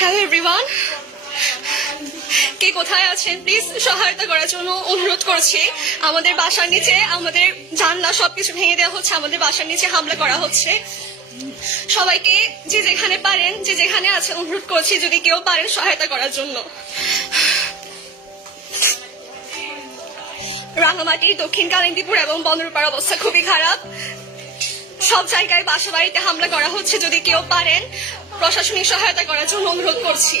Hello everyone, কে কোথায় আছেন please সহায়তা করার জন্য অনুরোধ করছি। আমাদের বাসার নিচে আমাদের জানলা সবকিছু ভেঙে দেওয়া হচ্ছে, আমাদের বাসার নিচে হামলা করা হচ্ছে। সবাইকে যে যেখানে পারেন, যে যেখানে আছেন, অনুরোধ করছি যদি কেউ পারেন সহায়তা করার জন্য। রাঙামাটি, দক্ষিণ কালিন্দীপুর এবং বন্দরপাড়ার অবস্থা খুবই খারাপ। সব জায়গায় বাসা বাড়িতে হামলা করা হচ্ছে। যদি কেউ পারেন প্রশাসনিক সহায়তা করার জন্য অনুরোধ করছি।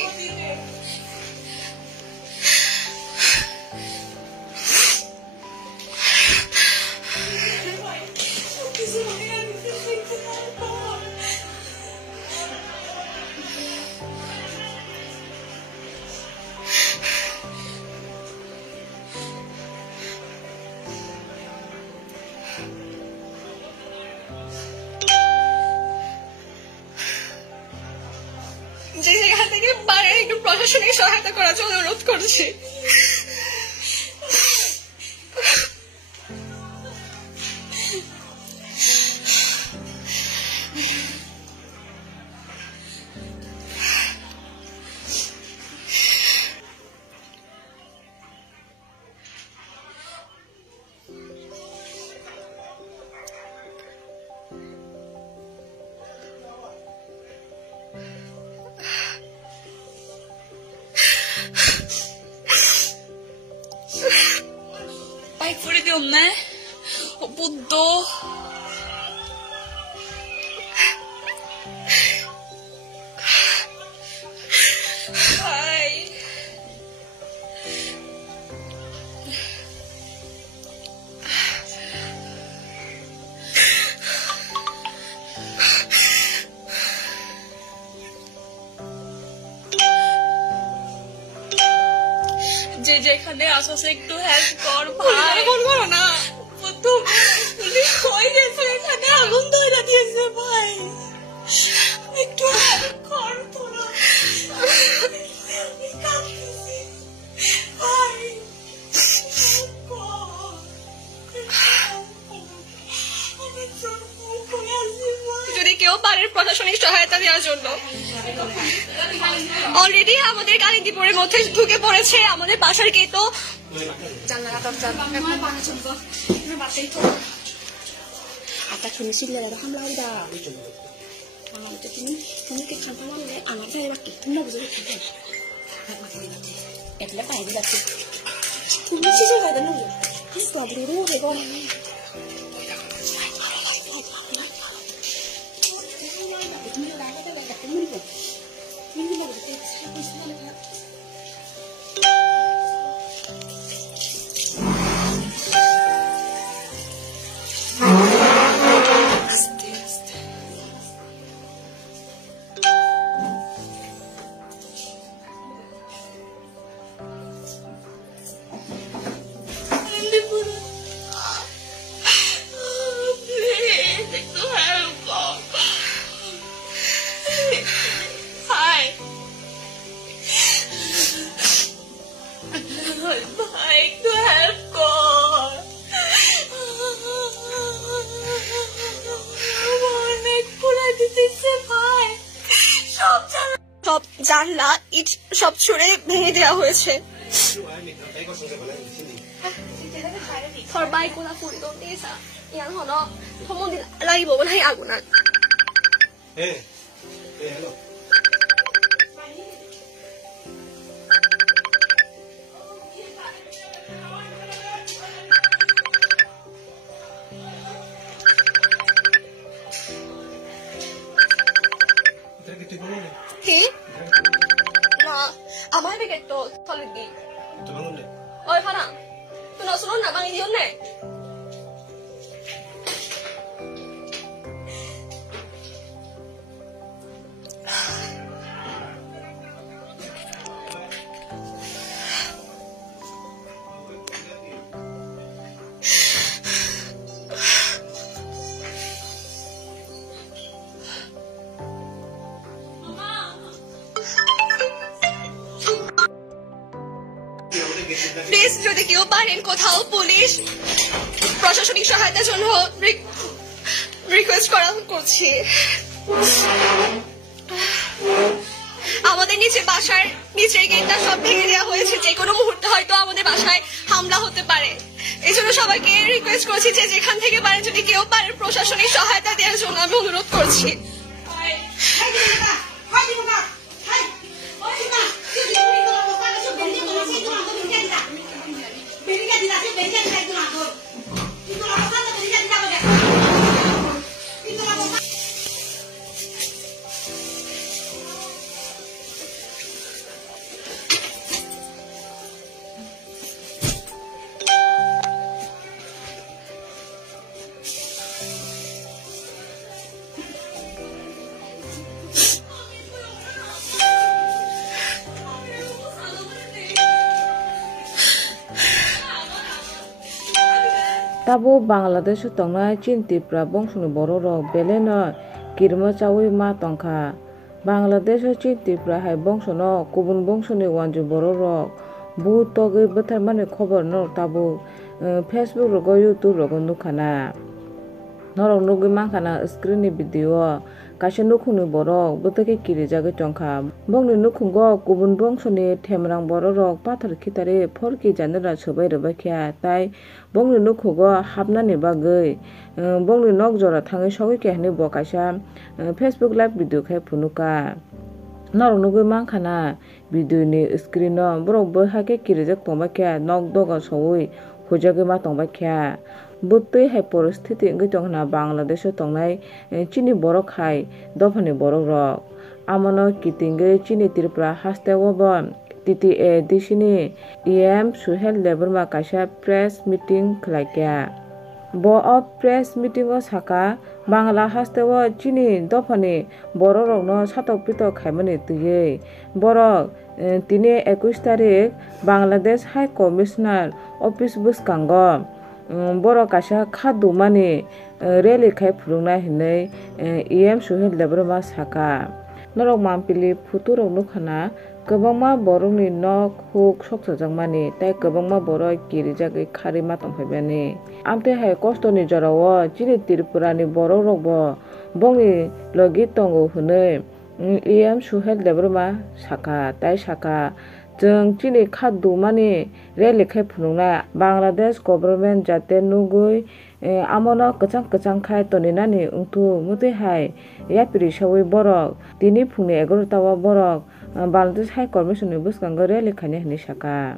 যে যেখান থেকে পারেন একটু প্রশাসনিক সহায়তা করার জন্য অনুরোধ করছি। Vai fuori di me, o buddo. Vai. যে যেখানে আসছে একটু হেল্প কর ভাই। ফোন করো না, পুলিশ কই গেছে, এখানে আগুন ধরে দিয়েছে ভাই, একটু হেল্প কর তোরা। যদি কেউ পারেন প্রশাসনিক সহায়তা দেওয়ার জন্য। অলরেডি আমাদের কালিন্দীপুরের মধ্যে ঢুকে পড়েছে। আমাদের বাসার গেটও সব জানলা ইট সব ছুঁড়ে ভেঙে দেওয়া হয়েছে। 설바이구나 소리도 떼사 그냥 하나 소문이 라이브는 해 아구나. 예. 예, hello. কি? না, আমার বেগে তো থলদি। তো ভালো নে। ওই ফানা। তুই না শুনুন না বাঙি দিও নে। প্লিজ যদি কেউ পারেন কোথাও পুলিশ প্রশাসনিক সহায়তার জন্য রিকোয়েস্ট করছি। আমাদের নিচে বাসার নিচের গেটটা সব ভেঙে দেওয়া হয়েছে, যে কোনো মুহূর্তে হয়তো আমাদের বাসায় হামলা হতে পারে। এই জন্য সবাইকে রিকোয়েস্ট করছি যে যেখান থেকে পারে যদি কেউ পারে প্রশাসনিক সহায়তা দেওয়ার জন্য আমি অনুরোধ করছি। Tabo Bangladesh tongnai Chin Tipra bongsuni borok beleno kirma chawi ma tongkha Bangladesh Chin Tipra hai bongsono kubun bongsuni wanju borok bu togi bethar mane khobor no tabo Facebook rogo YouTube rogo nukhana norok nugi mankhana screen ni video kaisa nukhungni borok botake kiri jagoi tongkha bongni nukhungo kubun bongsoni themrang borok pathor khitare phorki janera sobai robakha tai bongni nukhugo hapnani bagoi bongni nok jora thangai sogoi kehni bo kaisa Facebook live video khai phunuka norok nugui mankhana video ni screen no borok bohake kirijak tongbaikha nok doga sogoi hujagoi ma tongbaikha butui hai porosthiti wngoi tongna Bangladesh tongnai chini borok hai dophani borok rok amono kitingoi chini Tripura hasteo bo TTA disini EM Suhel Leberma kaisa press meeting khlaikya bo press meeting o saka Bangla hasteo chini dophani borok rok no satok pitok khaimani tui borok 3-21 tarik Bangladesh High Commissioner Office buskango borok kaisa khadumani rally khai phurungna hinui EM Suhel Leberma saka norok mampili photo rok nukhana kwbangma borokni nok huk soksajakmani tei kwbangma borok kirijagoi khari ma tongphaibani amte hai kostoni jorao chini Tripura ni borok rok bo bongni logi tongo hinui EM Suhel Leberma saka tai saka जों chini khadumani rally khai phunukna Bangladesh government jate nugui amono kwchang khai toninani ungthu mutui hai yapri sawi borok tini phungni 11 tawa borok Bangladesh High Commission ni buskango rally khaini hinui saka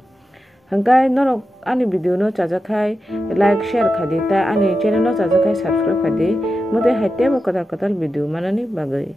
hangkai norok ani video no chajakhai like share khadi ta ani channel no chajakhai subscribe khadi mutui hai tebo katal video manani bagoi।